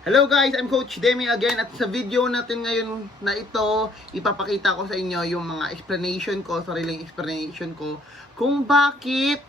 Hello guys, I'm Coach Demi again at sa video natin ngayon na ito, ipapakita ko sa inyo yung mga explanation ko, sariling explanation ko kung bakit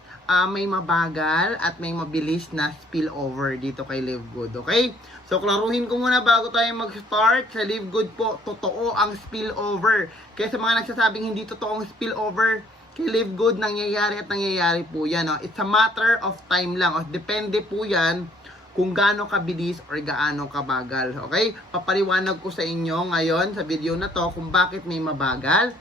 may mabagal at may mabilis na spillover dito kay Live Good, okay? So klaruhin ko muna bago tayo mag-start. Sa Live Good po, totoo ang spillover. Kaya sa mga nagsasabing hindi totoo ang spillover, kay Live Good nangyayari at nangyayari po yan. No? It's a matter of time lang. O, depende po yan kung gaano kabilis or gaano kabagal. Okay? Papaliwanag ko sa inyo ngayon sa video na to kung bakit may mabagal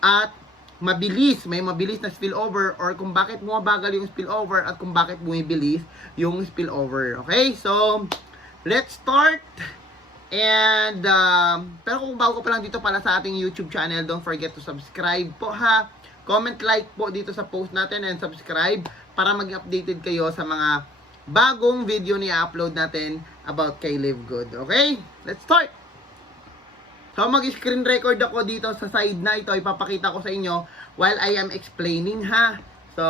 at mabilis, may mabilis na spillover, or kung bakit bumabagal yung spillover at kung bakit bumibilis yung spillover. Okay? So, let's start. And, pero kung bago ka pa lang dito pala sa ating YouTube channel, don't forget to subscribe po ha. Comment, like po dito sa post natin and subscribe para maging updated kayo sa mga bagong video ni upload natin about kay Live Good. Okay? Let's start! So, mag-screen record ako dito sa side na ito. Ipapakita ko sa inyo while I am explaining, ha? So,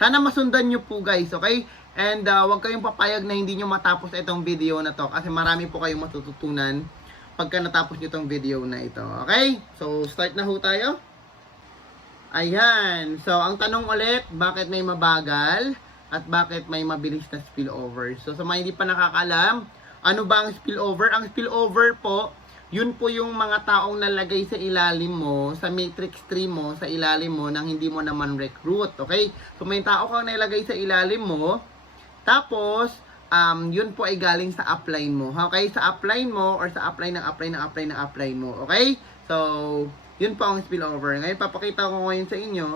sana masundan nyo po, guys. Okay? And, huwag kayong papayag na hindi nyo matapos itong video na to kasi marami po kayong matututunan pagka natapos nyo itong video na ito. Okay? So, start na ho tayo. Ayan. So, ang tanong ulit, bakit may mabagal at bakit may mabilis na spillover? So, sa mga hindi pa nakakalam, ano ba ang spillover? Ang spillover po, yun po yung mga taong nalagay sa ilalim mo, sa matrix tree mo, sa ilalim mo, nang hindi mo naman recruit. Okay? So, may tao kang nalagay sa ilalim mo, tapos, yun po ay galing sa upline mo. Okay? Sa upline mo, or sa upline ng upline mo. Okay? So, yun po ang spillover. Ngayon, papakita ko ngayon sa inyo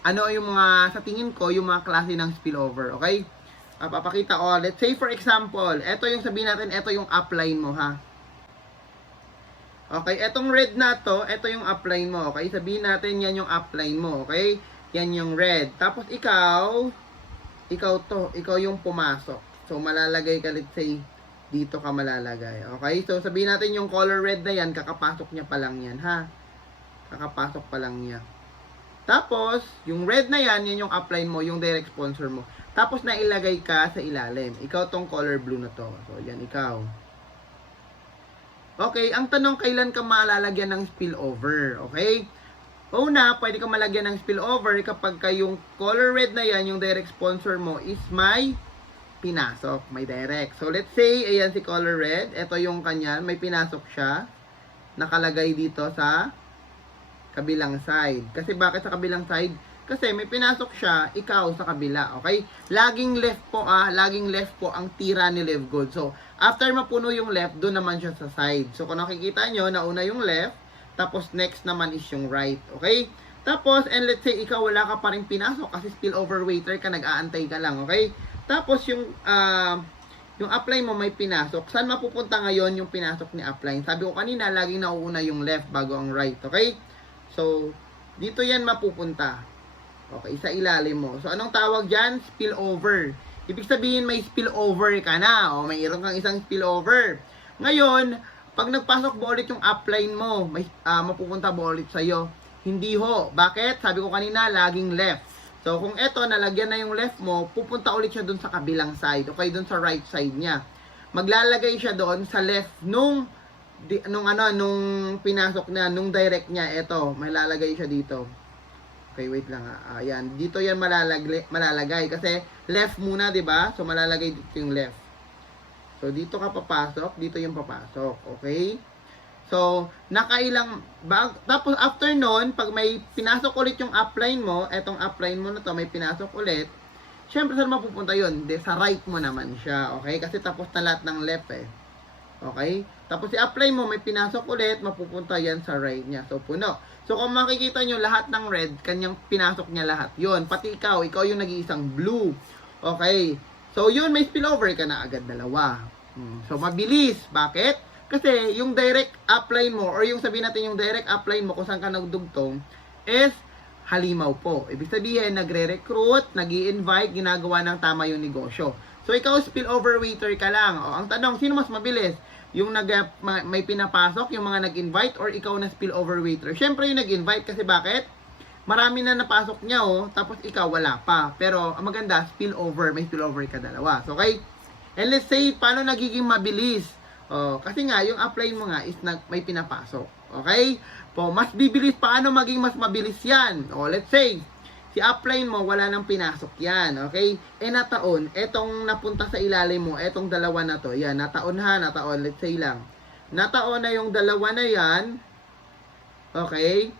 ano yung mga, sa tingin ko, yung mga klase ng spillover, okay? Papakita ko, let's say for example, ito yung sabihin natin, ito yung upline mo, ha? Okay, etong red na to, ito yung upline mo, okay? Sabihin natin, yan yung upline mo, okay? Yan yung red. Tapos ikaw yung pumasok. So, malalagay ka, let's say, dito ka malalagay, okay? So, sabihin natin yung color red na yan, kakapasok niya pa lang yan, ha? Kakapasok pa lang niya. Tapos, yung red na yan, yan yung upline mo, yung direct sponsor mo. Tapos, nailagay ka sa ilalim. Ikaw tong color blue na to. So, yan, ikaw. Okay, ang tanong, kailan ka malalagyan ng spillover? Okay? Una, pwede ka malagyan ng spillover kapag yung color red na yan, yung direct sponsor mo, is may pinasok. May direct. So, let's say, ayan si color red. Ito yung kanya, may pinasok siya. Nakalagay dito sa kabilang side. Kasi bakit sa kabilang side? Kasi may pinasok siya, ikaw sa kabila, okay? Laging left po ang tira ni Live Good. So, after mapuno yung left, doon naman siya sa side. So, kung nakikita nyo, nauna yung left, tapos next naman is yung right, okay? Tapos, and let's say, ikaw wala ka pa rin pinasok kasi spillover waiter ka, nag-aantay ka lang, okay? Tapos, yung upline mo may pinasok. Saan mapupunta ngayon yung pinasok ni upline? Sabi ko kanina, laging nauuna yung left bago ang right, okay? So, dito yan mapupunta. Okay, sa ilalim mo. So, anong tawag dyan? Spillover. Ibig sabihin, may spillover ka na. O, mayroon kang isang spillover. Ngayon, pag nagpasok ba ulit yung upline mo, may, mapupunta ba ulit sa'yo? Hindi ho. Bakit? Sabi ko kanina, laging left. So, kung eto, nalagyan na yung left mo, pupunta ulit siya dun sa kabilang side. Okay, dun sa right side niya. Maglalagay siya doon sa left nung pinasok na, nung direct niya, eto, may lalagay siya dito. Okay, wait lang ha. Ayan, dito yan malalagay kasi left muna, 'di ba? So malalagay dito yung left. So dito ka papasok, dito yung papasok, okay? So, tapos after nun, pag may pinasok ulit yung upline mo, etong upline mo na to, may pinasok ulit, syempre saan mapupunta yun? Sa right mo naman siya, okay? Kasi tapos na lahat ng left eh. Okay? Tapos i-apply mo, may pinasok ulit, mapupunta yan sa right niya. So, puno. So, kung makikita nyo, lahat ng red, kanyang pinasok niya lahat. Yun, pati ikaw yung nag-iisang blue. Okay? So, yun, may spillover ka na agad dalawa. So, mabilis. Bakit? Kasi, yung direct upline mo, or yung sabihin natin yung direct upline mo, kung saan ka nagdugtong, is halimaw po. Ibig sabihin, nagre-recruit, nag-i-invite, ginagawa ng tama yung negosyo. So, ikaw spillover waiter ka lang. O, ang tanong, sino mas mabilis? Yung may pinapasok, yung mga nag-invite, or ikaw na spillover waiter? Siyempre yung nag-invite kasi bakit? Marami na napasok niya, tapos ikaw wala pa. Pero ang maganda, spillover, may spillover ka dalawa. So, okay? And let's say, paano nagiging mabilis? Kasi nga, yung upline mo nga is may pinapasok. Okay? Mas bibilis, paano maging mas mabilis yan? Let's say, si upline mo, wala nang pinasok yan. Okay? Nataon, etong napunta sa ilalim mo, etong dalawa na to. Yan, nataon ha, nataon. Let's say lang. Nataon na yung dalawa na yan. Okay?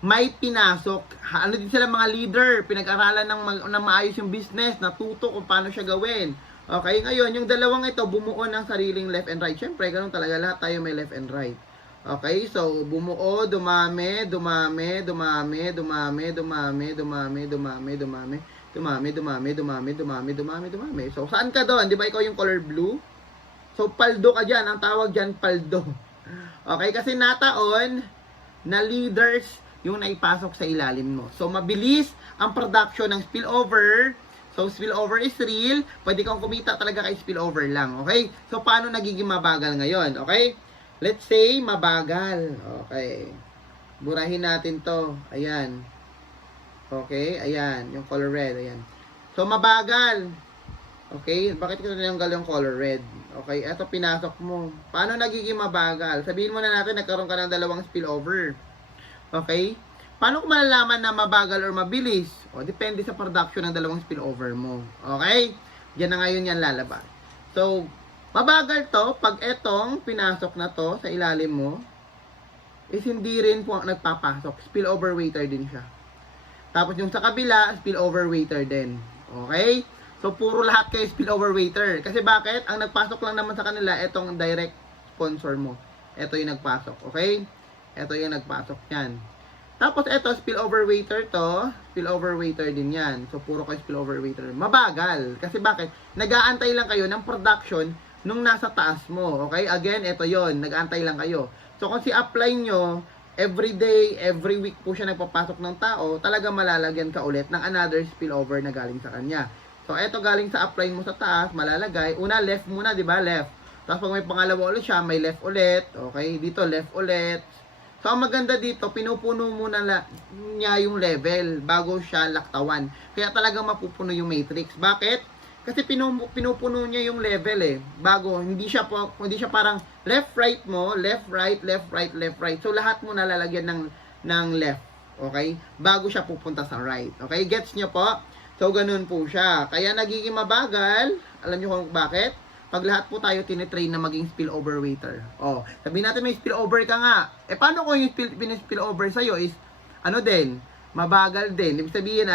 May pinasok. Ano din sila mga leader, pinag-aralan ng maayos yung business, natuto kung paano siya gawin. Okay, ngayon, yung dalawang ito, bumuo ng sariling left and right. Siyempre, ganun talaga, lahat tayo may left and right. Okay, so, bumuo, dumami. So, saan ka doon? Di ba ikaw yung color blue? So, paldo ka dyan. Ang tawag dyan, paldo. Okay, kasi nataon na leaders yung naipasok sa ilalim mo. So, mabilis ang production ng spillover. So, spillover is real. Pwede kang kumita talaga kay spillover lang. Okay? So, paano nagiging mabagal ngayon? Okay? Let's say, mabagal. Okay. Burahin natin to. Ayan. Okay? Ayan. Yung color red. Ayan. So, mabagal. Okay? Bakit ko tinanggal yung color red? Okay? Eto, pinasok mo. Paano nagiging mabagal? Sabihin mo na natin, nagkaroon ka ng dalawang spillover. Okay? Paano ko malalaman na mabagal or mabilis? Depende sa production ng dalawang spillover mo. Okay? Diyan na ngayon yan lalabas. So, mabagal to pag etong pinasok na to sa ilalim mo is hindi rin po nagpapasok. Spillover waiter din siya. Tapos yung sa kabila, spillover waiter din. Okay? So, puro lahat kayo spillover waiter. Kasi bakit? Ang nagpasok lang naman sa kanila, etong direct sponsor mo. Ito yung nagpasok. Okay? Ito yung nagpasok yan. Tapos ito, spillover waiter to. Spillover waiter din yan. So, puro kayo spillover waiter. Mabagal. Kasi bakit? Nag-aantay lang kayo ng production nung nasa taas mo. Okay? Again, ito yon. Nag-aantay lang kayo. So, kung si upline nyo, every day, every week po siya nagpapasok ng tao, talaga malalagyan ka ulit ng another spillover na galing sa kanya. So, ito galing sa upline mo sa taas, malalagay. Una, left muna, di ba? Left. Tapos, pag may pangalawa ulit siya, may left ulit. Okay? Dito, left ulit. So, ang maganda dito, pinupuno muna niya yung level bago siya laktawan. Kaya talagang mapupuno yung matrix. Bakit? Kasi pinupuno niya yung level bago, hindi siya parang left, right mo, left, right, left, right, left, right. So, lahat mo nalalagyan ng left. Okay? Bago siya pupunta sa right. Okay? Gets niyo po? So, ganun po siya. Kaya nagiging mabagal. Alam niyo kung bakit? Pag lahat po tayo tinitrain na maging spillover waiter. Sabihin natin may spillover ka nga. Paano kung yung spillover sa'yo is, mabagal din. Ibig sabihin,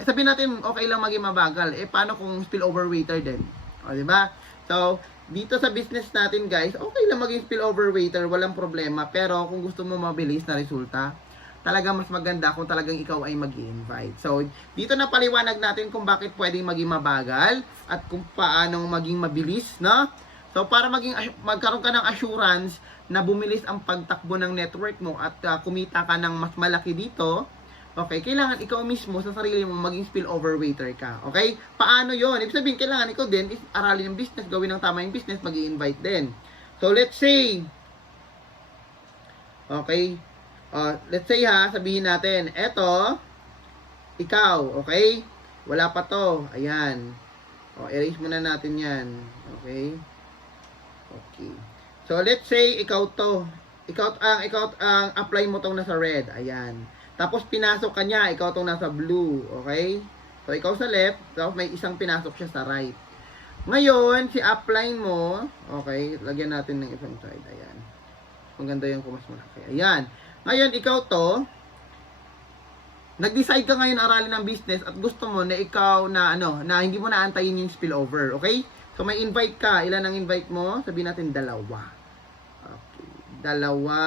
sabihin natin, okay lang maging mabagal. Paano kung spillover waiter din? Diba? So, dito sa business natin, guys, okay lang maging spillover waiter, walang problema. Pero, kung gusto mo mabilis na resulta, talagang mas maganda kung talagang ikaw ay mag-i-invite. So, dito na paliwanag natin kung bakit pwedeng maging mabagal at kung paano maging mabilis, no? So, para magkaroon ka ng assurance na bumilis ang pagtakbo ng network mo at kumita ka ng mas malaki dito, okay, kailangan ikaw mismo sa sarili mo maging spillover waiter ka. Okay? Paano yon? Ibig sabihin, kailangan ikaw din is aralin yung business, gawin ng tama yung business, mag-i-invite din. So, let's say, okay, let's say sabihin natin, eto, ikaw, okay? Wala pa to, ayan. Erase muna natin yan, okay? Okay. So, let's say, ikaw to. Ikaw ang apply mo tong nasa red, ayan. Tapos, pinasok ka niya, ikaw tong nasa blue, okay? So, ikaw sa left, tapos may isang pinasok siya sa right. Ngayon, si upline mo, okay, lagyan natin ng isang side, ayan. Maganda yung kumas malaki, ayan. Ngayon, ikaw to, nag-decide ka ngayon aralin ng business at gusto mo na ikaw na hindi mo naantayin yung spillover, okay? So, may invite ka. Ilan ang invite mo? Sabihin natin, dalawa. Okay. Dalawa,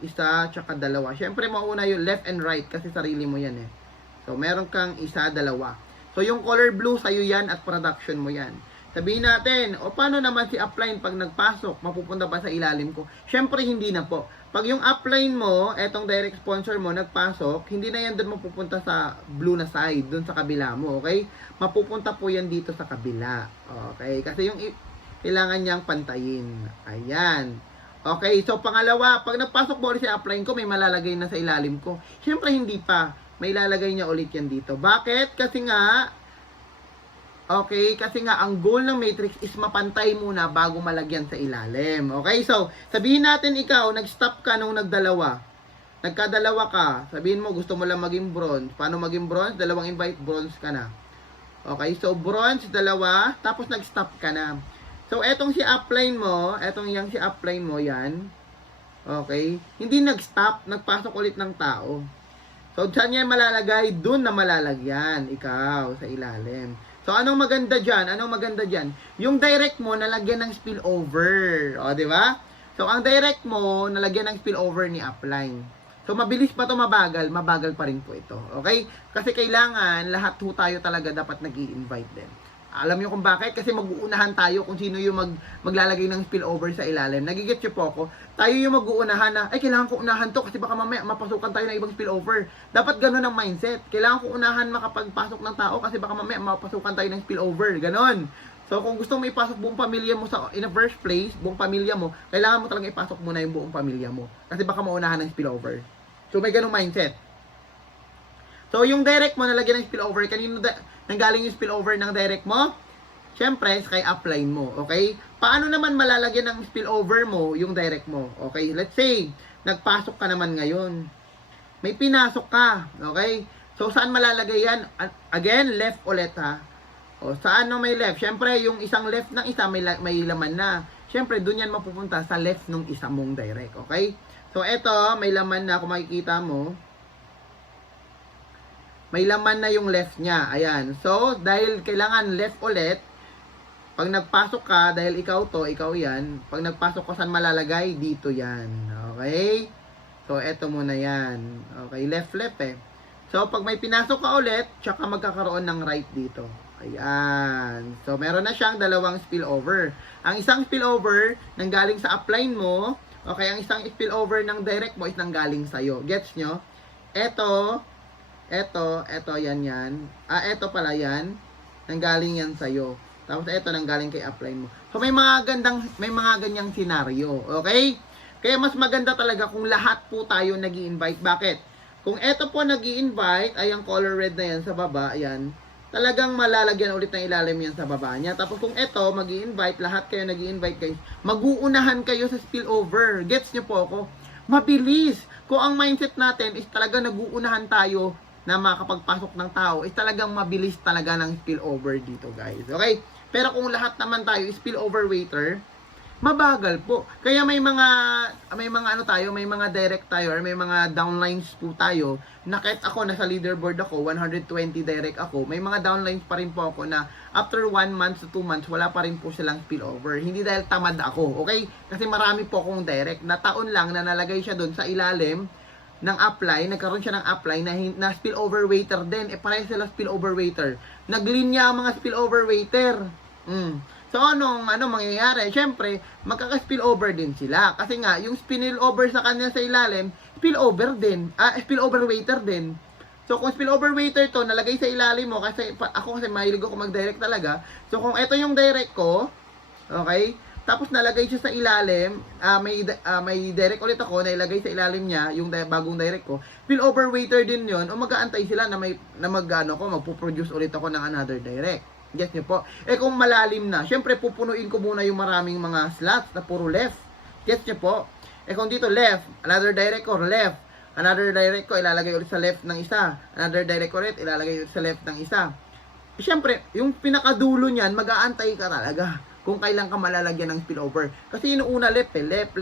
isa, tsaka dalawa. Siyempre, mauna yung left and right kasi sarili mo yan So, meron kang isa, dalawa. So, yung color blue, sa'yo yan at production mo yan. Sabihin natin, paano naman si upline pag nagpasok, mapupunta ba sa ilalim ko? Siyempre, hindi na po. Pag yung upline mo, etong direct sponsor mo, nagpasok, hindi na yan doon mapupunta sa blue na side, doon sa kabila mo, okay? Mapupunta po yan dito sa kabila, okay? Kasi yung kailangan niyang pantayin. Ayan. Okay, so pangalawa, pag nagpasok mo ulit sa upline ko, may malalagay na sa ilalim ko. Siyempre, hindi pa. May lalagay niya ulit yan dito. Bakit? Kasi nga, Okay? Kasi nga, ang goal ng matrix is mapantay muna bago malagyan sa ilalim. Okay? So, sabihin natin ikaw, nag-stop ka nung nagdalawa. Nagkadalawa ka. Sabihin mo, gusto mo lang maging bronze. Paano maging bronze? Dalawang invite, bronze ka na. Okay? So, bronze, dalawa, tapos nag-stop ka na. So, etong si upline mo, si upline mo, yan. Okay? Hindi nag-stop, nagpasok ulit ng tao. So, saan yan malalagay? Doon na malalagyan, ikaw, sa ilalim. So, anong maganda dyan? Yung direct mo, nalagyan ng spillover. O, di ba? So, ang direct mo, nalagyan ng spillover ni upline. So, mabilis pa to mabagal? Mabagal pa rin po ito. Okay? Kasi kailangan, lahat ho tayo talaga dapat nag-i-invite din. Alam niyo kung bakit? Kasi mag-uunahan tayo kung sino yung maglalagay ng spillover sa ilalim. Nagigit niyo po ako? Tayo yung mag-uunahan na, ay, kailangan ko unahan to kasi baka mamaya mapasukan tayo ng ibang spillover. Dapat ganun ang mindset. Kailangan ko unahan makapagpasok ng tao kasi baka mamaya mapasukan tayo ng spillover. Ganon. So, kung gusto mo ipasok buong pamilya mo in the first place, buong pamilya mo, kailangan mo talaga ipasok muna yung buong pamilya mo. Kasi baka maunahan ng spillover. So, may ganung mindset. So, yung direct mo nalagyan ng spillover, kanino nanggaling yung spillover ng direct mo? Siyempre, kay upline mo, okay? Paano naman malalagyan ng spillover mo yung direct mo? Okay, let's say, nagpasok ka naman ngayon. May pinasok ka, okay? So, saan malalagay yan? Again, left ulit ha. O, saan no may left? Siyempre, yung isang left ng isa may laman na. Siyempre, dun yan mapupunta sa left ng isa mong direct, okay? So, eto, may laman na kung makikita mo. May laman na yung left niya. Ayan. So, dahil kailangan left ulit, pag nagpasok ka, dahil ikaw to, ikaw yan, pag nagpasok ka, saan malalagay? Dito yan. Okay? So, eto muna yan. Okay, left eh. So, pag may pinasok ka ulit, tsaka magkakaroon ng right dito. Ayan. So, meron na siyang dalawang spillover. Ang isang spillover, nanggaling sa upline mo. Okay, ang isang spillover ng direct mo is nanggaling sa'yo. Gets nyo? Eto, yan. Eto pala yan. Nanggaling yan sa'yo. Tapos eto nanggaling kay upline mo. So may mga ganyang senaryo. Okay? Kaya mas maganda talaga kung lahat po tayo nag-i-invite. Bakit? Kung eto po nag-i-invite, ay ang color red na yan sa baba, yan. Talagang malalagyan ulit ng ilalim yan sa baba niya. Tapos kung eto, mag-i-invite, lahat kayo nag-i-invite guys, mag-uunahan kayo sa spillover. Gets nyo po ako? Mabilis. Kung ang mindset natin is talaga nag-uunahan tayo na makakapagpasok ng tao, is talagang mabilis talaga ng spillover dito guys. Okay? Pero kung lahat naman tayo is spillover waiter, mabagal po. Kaya may mga direct tayo or may mga downlines po tayo na kahit ako nasa leaderboard ako, 120 direct ako, may mga downlines pa rin po ako na after 1 month to 2 months, wala pa rin po silang spillover. Hindi dahil tamad ako, okay? Kasi marami po akong direct na taon lang na nalagay siya doon sa ilalim ng upline, nagkaroon siya ng upline na spillover waiter din. Pareho sila spillover waiter. Naglinya ang mga spillover waiter. So, anong mangyayari? Siyempre, magkaka-spillover din sila. Kasi nga, yung spillover sa kanya sa ilalim, spillover waiter din. So, kung spillover waiter to, nalagay sa ilalim mo, kasi mahilig ako mag-direct talaga. So, kung ito yung direct ko, okay, tapos nalagay siya sa ilalim, may direct ulit ako na ilagay sa ilalim niya, yung bagong direct ko, spillover waiter din yon, o mag-aantay sila na magpo-produce ulit ako ng another direct. Guess nyo po. Kung malalim na, syempre pupunuin ko muna yung maraming mga slots na puro left. Guess nyo po. Kung dito left, another direct ko, left. Another direct ko, ilalagay ulit sa left ng isa. Another direct ko ulit, ilalagay ulit sa left ng isa. Syempre, yung pinakadulo niyan, mag-aantay ka talaga kung kailan ka malalagyan ng spillover. Kasi yung una left left.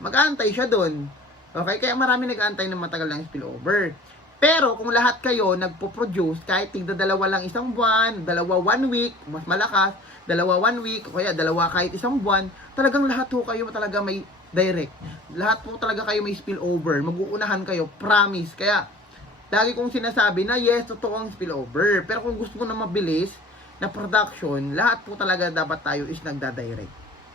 Mag-aantay siya doon. Okay? Kaya marami nag-aantay ng matagal ng spillover. Pero kung lahat kayo nagpo-produce, kahit tigda dalawa lang isang buwan, dalawa 1 week, mas malakas, dalawa 1 week, o kaya dalawa kahit isang buwan, talagang lahat po kayo talaga may direct. Lahat po talaga kayo may spillover. Mag-uunahan kayo, promise. Kaya, lagi kong sinasabi na yes, totoo ang spillover. Pero kung gusto mo na mabilis na production, lahat po talaga dapat tayo is nagda-direct.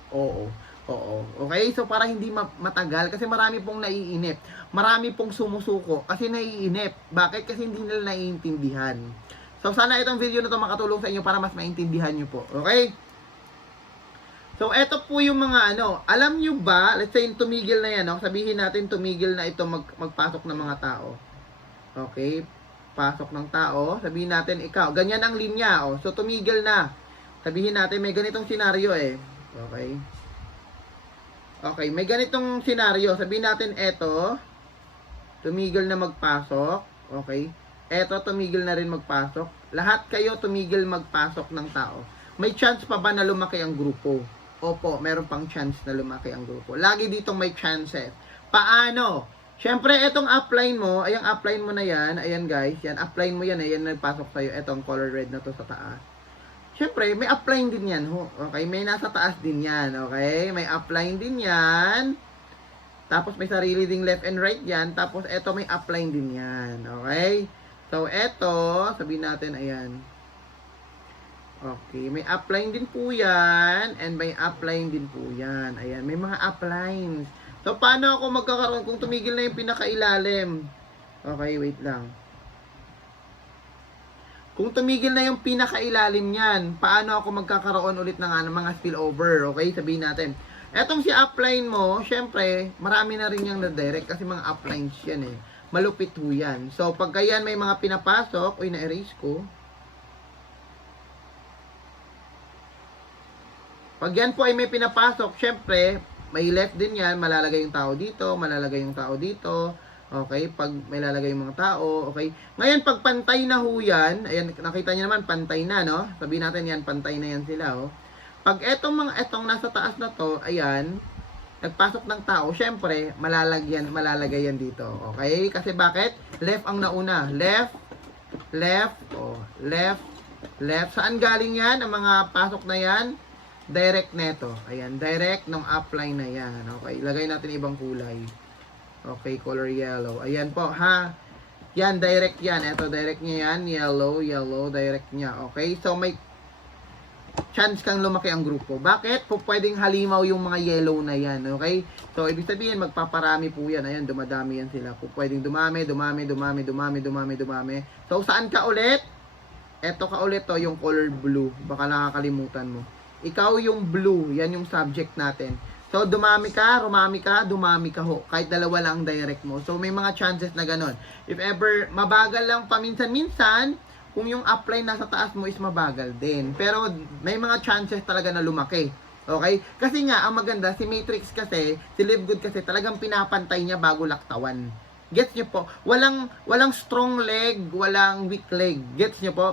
Oo. Okay? So, para hindi matagal, kasi marami pong naiinip. Marami pong sumusuko kasi naiinip. Bakit? Kasi hindi nila naiintindihan. So, sana itong video na to makatulong sa inyo para mas maintindihan nyo po. Okay? So, eto po yung mga alam nyo ba, let's say tumigil na yan, sabihin natin tumigil na ito magpasok ng mga tao. Okay? magpasok ng tao. Sabihin natin, ikaw, ganyan ang linya, oh. So, tumigil na. Sabihin natin, may ganitong senaryo eh. Okay. Okay, may ganitong senaryo. Sabihin natin, eto, tumigil na magpasok. Okay. Eto, tumigil na rin magpasok. Lahat kayo tumigil magpasok ng tao. May chance pa ba na lumaki ang grupo? Opo, meron pang chance na lumaki ang grupo. Lagi ditong may chances. Paano? Siyempre, etong upline mo, ayang upline mo na yan, ayan guys, yan, upline mo yan, ayan, nagpasok sa'yo, etong color red na to sa taas. Siyempre, may upline din yan, okay, may nasa taas din yan, okay, may upline din yan, tapos may sarili ding left and right yan, tapos eto may upline din yan, okay, so eto, sabihin natin, ayan, okay, may upline din po yan, and may upline din po yan, ayan, may mga uplines. So, paano ako magkakaroon kung tumigil na yung pinakailalim? Okay, wait lang. Kung tumigil na yung pinakailalim niyan, paano ako magkakaroon ulit ng mga spillover? Okay, sabihin natin. Etong si upline mo, syempre, marami na rin yung na-direct kasi mga uplines yan eh. Malupit ho yan. So, pagka yan may mga pinapasok, uy, na-erase ko. Pag yan po ay may pinapasok, syempre, may left din yan, malalagay yung tao dito, malalagay yung tao dito, okay, pag may lalagay yung mga tao, okay. Ngayon, pag pantay na ho yan, ayan, nakita niyo naman, pantay na, no? Sabihin natin yan, pantay na yan sila, oh. Pag etong nasa taas na to, ayan, nagpasok ng tao, syempre, malalagay yan dito, okay? Kasi bakit? Left ang nauna, left, oh, left, saan galing yan, ang mga pasok na yan? Direct neto. Ayan, direct ng upline na yan. Okay, ilagay natin ibang kulay. Okay, color yellow. Ayan po, ha? Yan, direct yan. Ito, direct niya yan. Yellow, direct niya. Okay, so may chance kang lumaki ang grupo. Bakit? Po pwedeng halimaw yung mga yellow na yan. Okay? So, ibig sabihin, magpaparami po yan. Ayan, dumadami yan sila. Po pwedeng dumami. So, saan ka ulit? Ito ka ulit to, yung color blue. Baka nakakalimutan mo. Ikaw yung blue, yan yung subject natin. So, dumami ka ho. Kahit dalawa lang ang direct mo. So, may mga chances na ganun. If ever, mabagal lang paminsan-minsan, kung yung upline nasa taas mo is mabagal din. Pero, may mga chances talaga na lumaki. Okay? Kasi nga, ang maganda, si Matrix kasi, si Live Good kasi, talagang pinapantay niya bago laktawan. Gets nyo po? Walang strong leg, walang weak leg. Gets nyo po?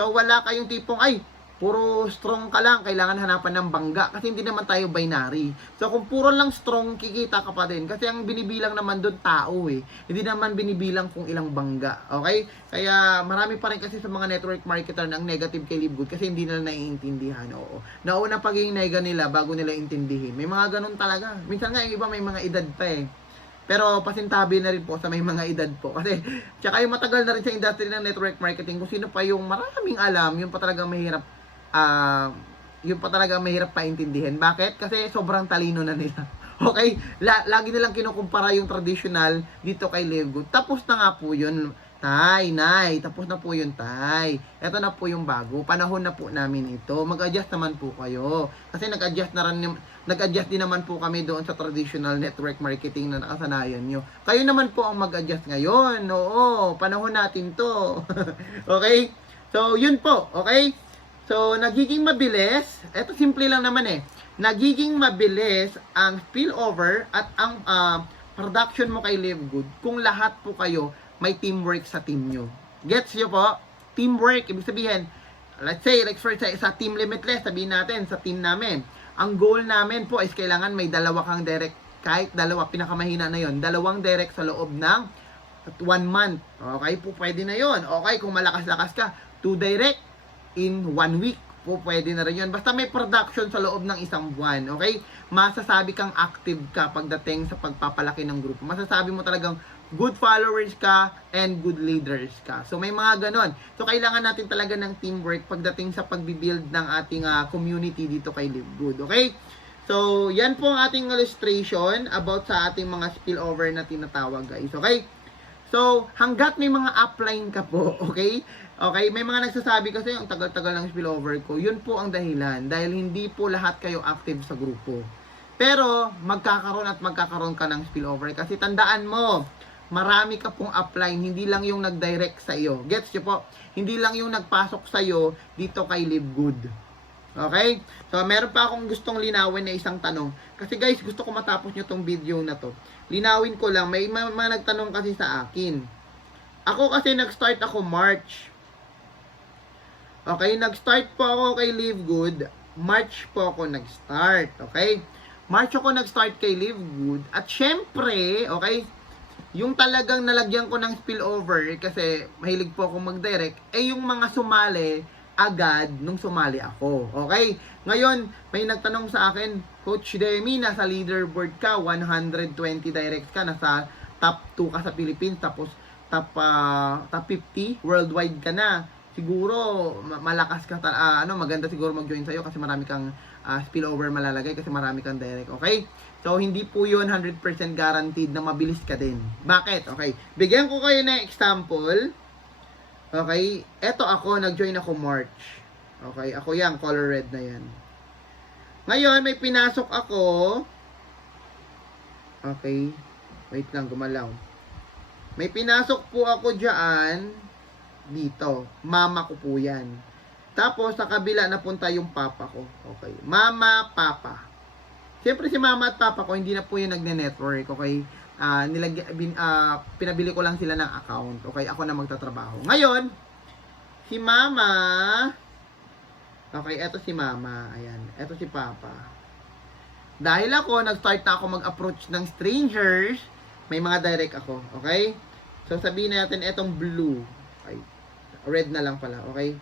So, wala kayong tipong, ay, puro strong ka lang, kailangan hanapan ng bangga. Kasi hindi naman tayo binary. So, kung puro lang strong, kikita ka pa din. Kasi ang binibilang naman doon, tao eh. Hindi naman binibilang kung ilang bangga. Okay? Kaya, marami pa rin kasi sa mga network marketer ng negative kay Live Good kasi hindi nila naiintindihan. Oo. Nauna pagiging nega nila bago nila intindihin. May mga ganun talaga. Minsan nga, yung iba may mga edad pa eh. Pero pasintabi na rin po sa may mga edad po. Kasi, tsaka yung matagal na rin sa industry ng network marketing, kung sino pa yung maraming alam, yung pa talagang mahirap yung pa talaga mahirap paintindihin. Bakit? Kasi sobrang talino na nila. Okay? Lagi nilang kinukumpara yung traditional dito kay Live Good. Tapos na nga po yun, Tay, Nay. Tapos na po yun, Tay. Ito na po yung bago. Panahon na po namin ito. Mag-adjust naman po kayo. Kasi nag-adjust din naman po kami doon sa traditional network marketing na nakasanayan nyo. Kayo naman po ang mag-adjust ngayon. Oo, panahon natin to. Okay? So, yun po. Okay? So, nagiging mabilis, eto simple lang naman eh, nagiging mabilis ang spillover at ang production mo kay Live Good kung lahat po kayo may teamwork sa team nyo. Gets nyo po? Teamwork, ibig sabihin, let's say, like for sa Team Limitless, sabihin natin, sa team namin, ang goal namin po is kailangan may dalawa kang direct, kahit dalawa, pinakamahina na yon, dalawang direct sa loob ng 1 month. Okay po, pwede na yon. Okay, kung malakas-lakas ka, 2 direct, in 1 week po pwede na rin yun. Basta may production sa loob ng isang buwan, okay? Masasabi kang active ka pagdating sa pagpapalaki ng grupo. Masasabi mo talagang good followers ka and good leaders ka. So may mga ganon. So kailangan natin talaga ng teamwork pagdating sa pagbibuild ng ating community dito kay Live Good, okay? So yan po ang ating illustration about sa ating mga spillover na tinatawag, guys, okay? So hanggat may mga upline ka po, okay? Okay, may mga nagsasabi kasi ang tagal-tagal ng spillover ko. Yun po ang dahilan. Dahil hindi po lahat kayo active sa grupo. Pero, magkakaroon ka ng spillover. Kasi tandaan mo, marami ka pong upline, hindi lang yung nag-direct sa iyo. Gets nyo po? Hindi lang yung nagpasok sa iyo dito kay Live Good. Okay? So, meron pa akong gustong linawin na isang tanong. Kasi guys, gusto ko matapos nyo tong video na to. Linawin ko lang, may mga nagtanong kasi sa akin. Ako kasi nag-start ako March. Okay? Nag-start po ako kay Live Good. March po ako nag-start. Okay? March ako nag-start kay Live Good. At syempre, okay, yung talagang nalagyan ko ng spillover, kasi mahilig po ako mag-direct, yung mga sumali agad nung sumali ako. Okay? Ngayon, may nagtanong sa akin, Coach Demi, nasa leaderboard ka, 120 directs ka, nasa top 2 ka sa Philippines, tapos top 50 worldwide ka na. Siguro malakas ka maganda siguro mag-join sa'yo kasi marami kang spillover malalagay kasi marami kang direct. Okay? So, hindi po yun 100% guaranteed na mabilis ka din. Bakit? Okay. Bigyan ko kayo ng example. Okay. Eto ako, nag-join ako March. Okay. Ako yan, color red na yan. Ngayon, may pinasok ako. Okay. Wait lang, gumalaw. May pinasok po ako dyan. Dito. Mama ko po yan. Tapos, sa kabila napunta yung papa ko. Okay. Mama, papa. Siyempre si mama at papa ko, hindi na po yung nagne-network. Okay. Pinabili ko lang sila ng account. Okay. Ako na magtatrabaho. Ngayon, si mama. Okay. Eto si mama. Ayan. Eto si papa. Dahil ako, nag-start na ako mag-approach ng strangers, may mga direct ako. Okay. So, sabihin natin etong blue. Okay. Red na lang pala. Okay.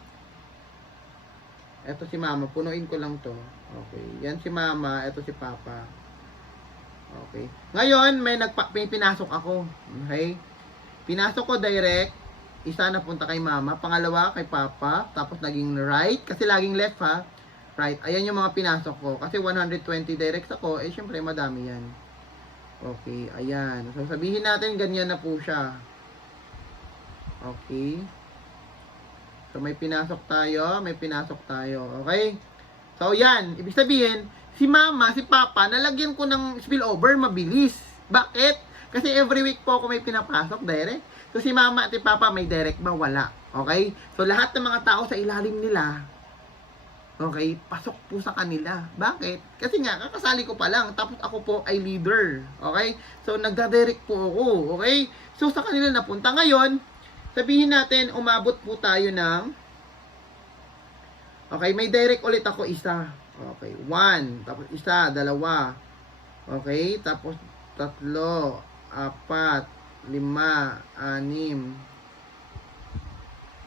Eto si mama, punuin ko lang to. Okay. Yan si mama, eto si papa. Okay. Ngayon, may pinasok ako. Okay. Pinasok ko direct. Isa na punta kay mama, pangalawa kay papa, tapos naging right. Kasi laging left ha. Right. Ayan yung mga pinasok ko. Kasi 120 directs ako, syempre madami yan. Okay. Ayan. So, sabihin natin, ganyan na po siya. Okay. So, may pinasok tayo, may pinasok tayo. Okay? So, yan. Ibig sabihin, si mama, si papa, nalagyan ko ng spillover, mabilis. Bakit? Kasi every week po ako may pinapasok, direct. So, si mama at si papa, may direct ba? Wala. Okay? So, lahat ng mga tao sa ilalim nila, okay, pasok po sa kanila. Bakit? Kasi nga, kakasali ko pa lang. Tapos ako po ay leader. Okay? So, nagda-direct po ako. Okay? So, sa kanila napunta. Ngayon, sabihin natin, umabot po tayo ng, okay, may direct ulit ako isa. Okay, 1, tapos isa, dalawa. Okay, tapos 3, 4, 5, 6, 7,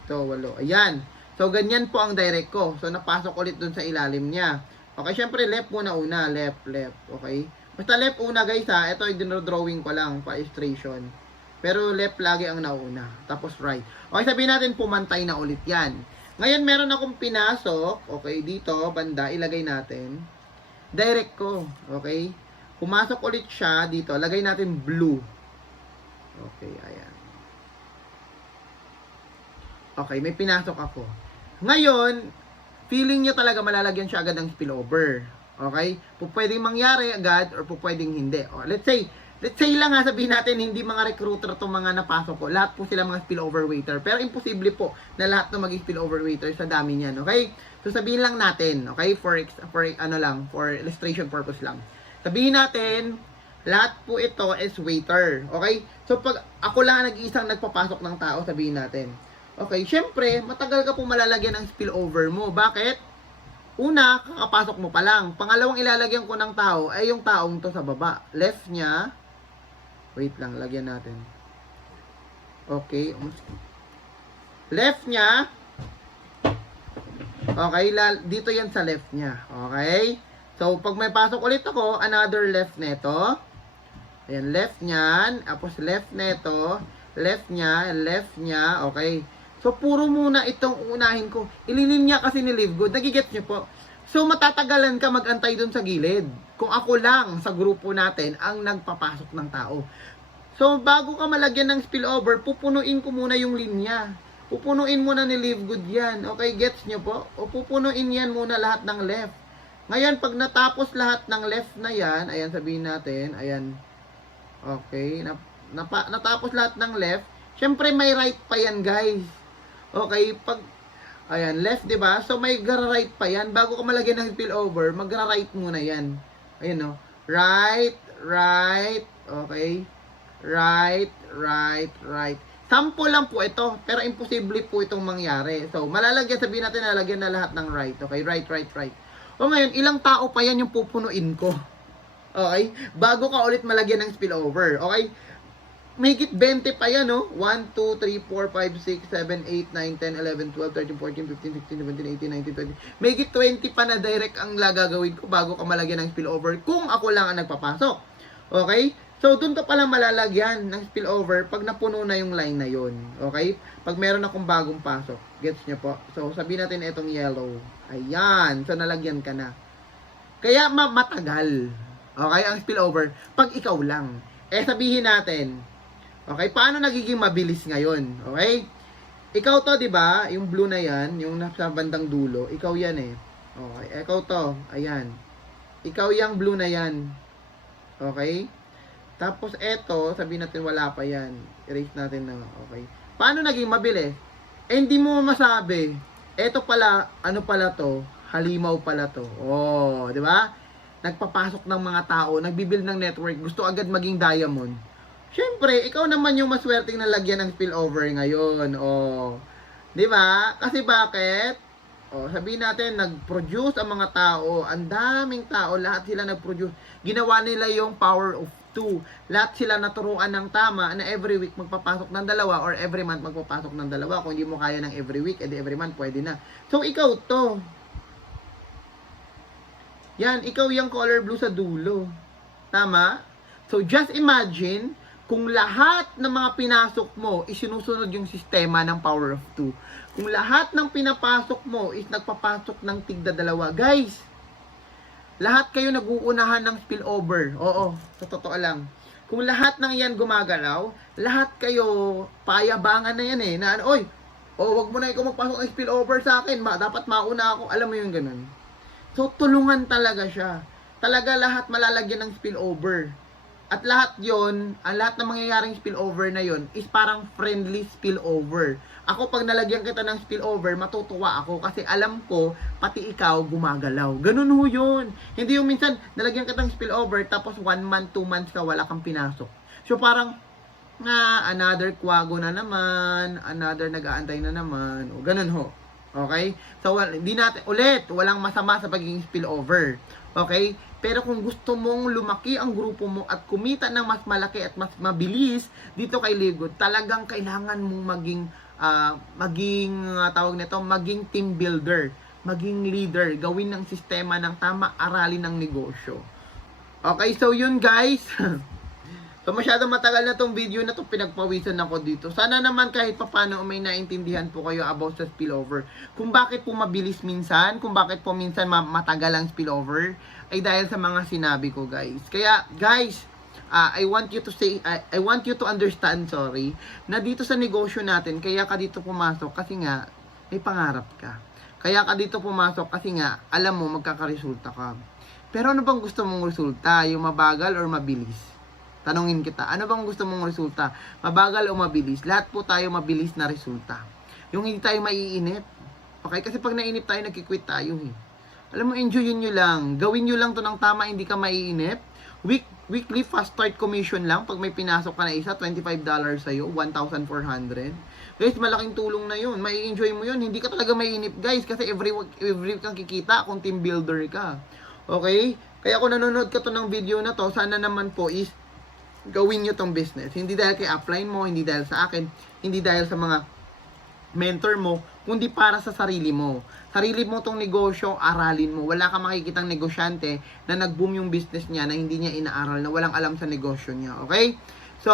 8. Ayan. So, ganyan po ang direct ko. So, napasok ulit dun sa ilalim niya. Okay, syempre, left muna una. Left. Okay. Basta left una, guys, ha. Ito, dinodrawing ko lang, pa-illustration. Pero left lagi ang nauna. Tapos right. Okay, sabihin natin pumantay na ulit yan. Ngayon, meron akong pinasok. Okay, dito, banda, ilagay natin. Direct ko. Okay. Pumasok ulit siya dito. Lagay natin blue. Okay, ayan. Okay, may pinasok ako. Ngayon, feeling niya talaga malalagyan siya agad ng spillover. Okay? Pwedeng mangyari agad or pwedeng hindi. O, let's say lang ha, sabihin natin, hindi mga recruiter itong mga napasok ko. Lahat po sila mga spillover waiter. Pero imposible po na lahat na maging spillover waiter sa dami niyan. Okay? So, sabihin lang natin, okay? For illustration purpose lang. Sabihin natin, lahat po ito is waiter. Okay? So, pag ako lang nag-iisang nagpapasok ng tao, sabihin natin. Okay, syempre, matagal ka po malalagyan ng spillover mo. Bakit? Una, kakapasok mo pa lang. Pangalawang ilalagyan ko ng tao ay yung taong to sa baba. Left niya. Wait lang, lagyan natin. Okay. Left niya. Okay, dito yan sa left niya. Okay? So, pag may pasok ulit ako, another left neto. Ayan, left niyan. Tapos left neto. Left niya. Okay. So, puro muna itong unahin ko. Ililinya kasi ni Live Good. Nagigets nyo po? So, matatagalan ka magantay dun sa gilid. Kung ako lang sa grupo natin ang nagpapasok ng tao. So, bago ka malagyan ng spillover, pupunuin ko muna yung linya. Pupunuin muna ni Live Good yan. Okay, gets nyo po? O pupunuin yan muna lahat ng left. Ngayon, pag natapos lahat ng left na yan, ayan, sabihin natin, ayan. Okay, natapos lahat ng left, syempre may right pa yan, guys. Okay, pag ayan, left, 'di ba? So may right pa yan. Bago ka malagyan ng spillover, magra-right muna yan. Ayun, no. Right, right, okay. Right, right, right. Sample lang po ito, pero imposible po itong mangyari. So, malalagyan, sabihin natin, nalagyan na lahat ng right. Okay, right, right, right. O ngayon, ilang tao pa yan yung pupunuin ko? Okay? Bago ka ulit malagyan ng spillover. Okay? Mahigit 20 pa yan, no? 1, 2, 3, 4, 5, 6, 7, 8, 9, 10, 11, 12, 13, 14, 15, 16, 17, 18, 19, 20. Mahigit 20 pa na direct ang gagawin ko bago ka malagyan ng spillover kung ako lang ang nagpapasok. Okay? So, doon ka palang malalagyan ng spillover pag napuno na yung line na yun. Okay? Pag meron akong bagong pasok. Gets nyo po? So, sabihin natin itong yellow. Ayan. So, nalagyan ka na. Kaya, matagal. Okay? Ang spillover. Pag ikaw lang. Eh, sabihin natin. Okay? Paano nagiging mabilis ngayon? Okay? Ikaw to, di ba? Yung blue na yan, yung nasa bandang dulo. Ikaw yan eh. Okay? Ikaw to. Ayan. Ikaw yung blue na yan. Okay? Tapos eto, sabihin natin wala pa yan. Erase natin na, okay. Paano naging mabilis? Eh, hindi mo masabi. Eto pala, ano pala to? Halimaw pala to. Oh, di ba? Nagpapasok ng mga tao, nagbibuild ng network, gusto agad maging diamond. Siyempre, ikaw naman yung maswerteng nalagyan ng spillover ngayon. Oh, di ba? Kasi bakit? Oh, sabihin natin, nag-produce ang mga tao, ang daming tao, lahat sila nag-produce. Ginawa nila yung power of 2. Lahat sila naturuan ng tama na every week magpapasok ng dalawa or every month magpapasok ng dalawa. Kung hindi mo kaya ng every week, edi every month pwede na. So, ikaw to. Yan, ikaw yung color blue sa dulo. Tama? So, just imagine kung lahat ng mga pinasok mo is sinusunod yung sistema ng power of 2. Kung lahat ng pinapasok mo is nagpapasok ng tigda dalawa. Guys, lahat kayo nag-uunahan ng spillover. Oo, sa totoo lang. Kung lahat ng yan gumagalaw, lahat kayo, payabangan na yan eh. Na, oy, wag mo na ikaw magpasok ng spillover sa akin. Dapat mauna ako. Alam mo yung ganun. So, tulungan talaga siya. Talaga lahat malalagyan ng spillover. At lahat yon, ang lahat ng mangyayaring spillover na yon is parang friendly spillover. Ako pag nalagyan kita ng spillover, matutuwa ako kasi alam ko pati ikaw gumagalaw. Ganun ho yun. Hindi yung minsan nalagyan kita ng spillover tapos 1 month, 2 months ka wala kang pinasok. So parang another kwago na naman, another nag-aantay na naman. O ganun ho. Okay? So hindi natin ulit, walang masama sa pagiging spillover. Okay? Pero kung gusto mong lumaki ang grupo mo at kumita ng mas malaki at mas mabilis dito kay Ligod, talagang kailangan mong maging team builder, maging leader, gawin ng sistema ng tama, aralin ng negosyo. Okay, so yun guys. So masyadong matagal na tong video na to, pinagpawisan ako dito. Sana naman kahit papano may naintindihan po kayo about sa spillover. Kung bakit po mabilis minsan, kung bakit po minsan matagal ang spillover, ay dahil sa mga sinabi ko guys. Kaya guys, I want you to understand, na dito sa negosyo natin, kaya ka dito pumasok kasi nga may pangarap ka. Kaya ka dito pumasok kasi nga alam mo magkakaresulta ka. Pero ano bang gusto mong resulta? Yung mabagal or mabilis? Tanungin kita, ano bang gusto mong resulta? Mabagal o mabilis? Lahat po tayo mabilis na resulta. Yung hindi tayo maiinip. Okay? Kasi pag nainip tayo, nagkikwit tayo eh. Alam mo, enjoyin nyo lang. Gawin nyo lang to ng tama, hindi ka maiinip. Weekly fast start commission lang. Pag may pinasok ka na isa, $25 sa'yo, 1,400. Guys, malaking tulong na yun. Mai-enjoy mo yun. Hindi ka talaga maiinip, guys. Kasi every week kang kikita kung team builder ka. Okay? Kaya kung nanonood ka to ng video na to, sana naman po is gawin nyo tong business. Hindi dahil kay upline mo, hindi dahil sa akin, hindi dahil sa mga mentor mo, kundi para sa sarili mo. Sarili mo tong negosyo, aralin mo. Wala kang makikitang negosyante na nag-boom yung business niya na hindi niya inaaral, na walang alam sa negosyo niya. Okay? So,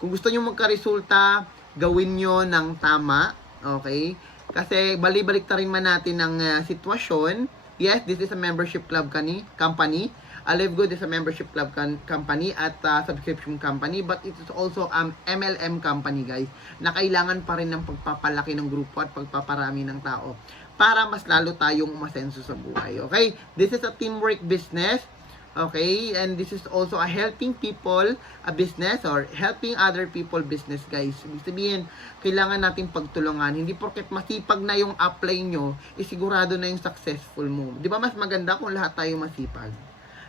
kung gusto nyo magka-resulta, gawin nyo ng tama. Okay? Kasi bali-balik ta rin man natin ng sitwasyon. Yes, this is a membership club company. Live Good is a membership club company at subscription company, but it is also MLM company guys, na kailangan pa rin ng pagpapalaki ng grupo at pagpaparami ng tao para mas lalo tayong umasenso sa buhay. Okay? This is a teamwork business. Okay? And this is also a helping people a business or helping other people business, guys. Ibig sabihin, kailangan natin pagtulungan. Hindi porket masipag na yung apply nyo, sigurado na yung successful mo. Di ba mas maganda kung lahat tayo masipag?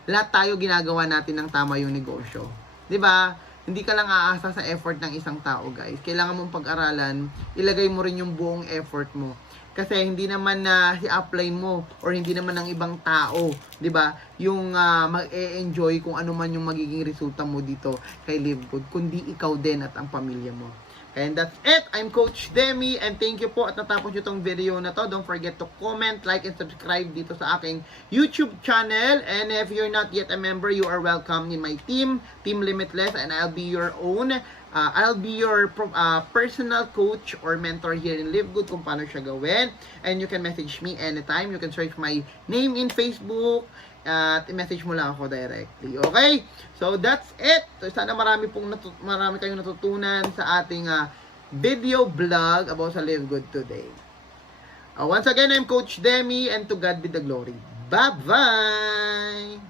Lahat tayo ginagawa natin ng tama yung negosyo. Di ba? Hindi ka lang aasa sa effort ng isang tao, guys. Kailangan mong pag-aralan, ilagay mo rin yung buong effort mo. Kasi hindi naman na i-apply mo or hindi naman ng ibang tao, 'di ba? Yung mag-e-enjoy kung ano man yung magiging resulta mo dito kay Live Good, kundi ikaw din at ang pamilya mo. And that's it. I'm Coach Demi and thank you po at natapos nyo tong video na to. Don't forget to comment, like, and subscribe dito sa aking YouTube channel. And if you're not yet a member, you are welcome in my team, Team Limitless, and I'll be your own. I'll be your personal coach or mentor here in Live Good kung paano siya gawin. And you can message me anytime. You can search my name in Facebook at i-message mo lang ako directly. Okay? So, that's it. So, sana marami kayong natutunan sa ating video vlog about sa Live Good today. Once again, I'm Coach Demi and to God be the glory. Bye-bye!